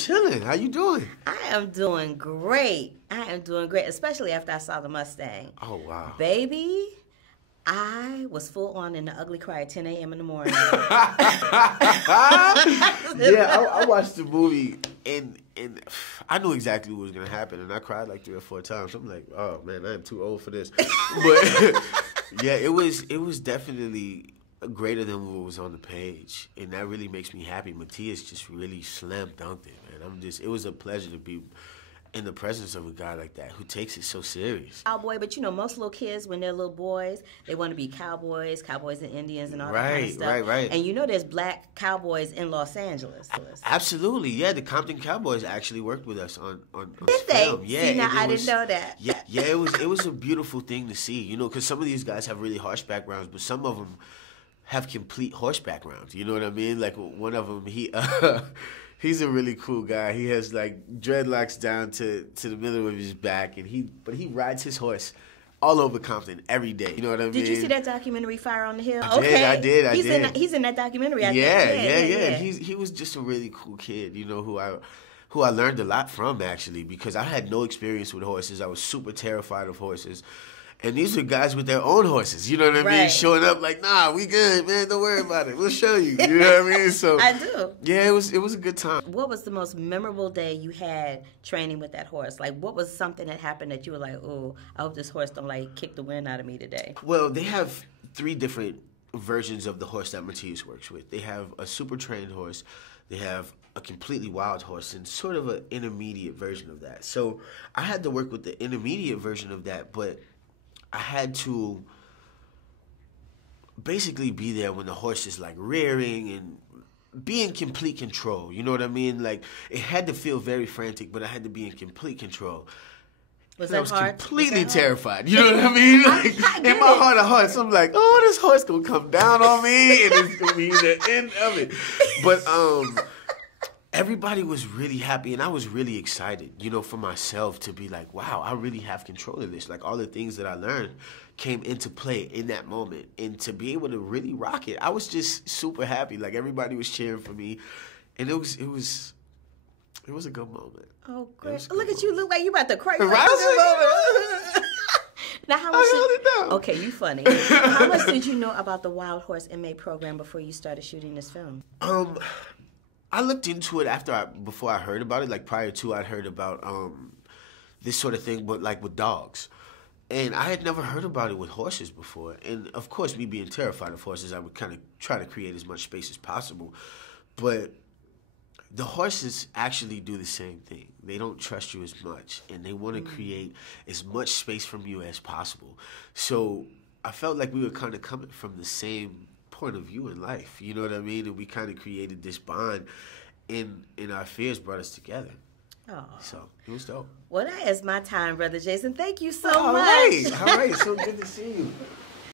Chilling. How you doing? I am doing great. Especially after I saw the Mustang. Oh, wow. Baby, I was full on in the ugly cry at 10 a.m. in the morning. I watched the movie and I knew exactly what was going to happen, and I cried like 3 or 4 times. I'm like, oh, man, I am too old for this. But, yeah, it was definitely greater than what was on the page, and that really makes me happy. Matthias just really slam dunked it, man. It was a pleasure to be in the presence of a guy like that who takes it so serious. Cowboy, but you know, most little kids, when they're little boys, they want to be cowboys and Indians and all that kind of stuff. Right. And you know there's black cowboys in Los Angeles. Absolutely, yeah. The Compton Cowboys actually worked with us on Did they? film. Yeah, see, now I didn't know that. Yeah, it was a beautiful thing to see, you know, because some of these guys have really harsh backgrounds, but some of them have complete horse backgrounds. You know what I mean? Like one of them, he's a really cool guy. He has like dreadlocks down to the middle of his back, and he rides his horse all over Compton every day. You know what I mean? Did you see that documentary, Fire on the Hill? I did. He's in that documentary. I think. Yeah. He was just a really cool kid. You know, who I learned a lot from, actually, because I had no experience with horses. I was super terrified of horses. And these are guys with their own horses, you know what I mean? Showing up like, nah, we good, man, don't worry about it. We'll show you, you know what I mean? So I do. Yeah, it was a good time. What was the most memorable day you had training with that horse? Like, what was something that happened that you were like, oh, I hope this horse don't, like, kick the wind out of me today? Well, they have 3 different versions of the horse that Matthias works with. They have a super trained horse, they have a completely wild horse, and sort of an intermediate version of that. So I had to work with the intermediate version of that, but I had to basically be there when the horse is like rearing and be in complete control. You know what I mean? Like, it had to feel very frantic, but I had to be in complete control. I was hard? Completely terrified. You know what I mean? Like, in my heart of hearts, I'm like, oh, this horse gonna come down on me, and it's gonna be the end of it. But everybody was really happy, and I was really excited, you know, for myself to be like, wow, I really have control of this. Like, all the things that I learned came into play in that moment, and to be able to really rock it, I was just super happy. Like, everybody was cheering for me, and it was a good moment. Oh, great! Look at you, look like you about to cry. Right? Now, how much? Okay, you funny. How much did you know about the Wild Horse Inmate Program before you started shooting this film? I looked into it before I heard about it. Like, prior to, I'd heard about this sort of thing, but like with dogs. And I had never heard about it with horses before. And of course, me being terrified of horses, I would kind of try to create as much space as possible. But the horses actually do the same thing. They don't trust you as much, and they want to create as much space from you as possible. So I felt like we were kind of coming from the same point of view in life, you know what I mean? And we kind of created this bond, and our fears brought us together. Oh. So it was dope. Well, that is my time, Brother Jason. Thank you so much. All right. So good to see you.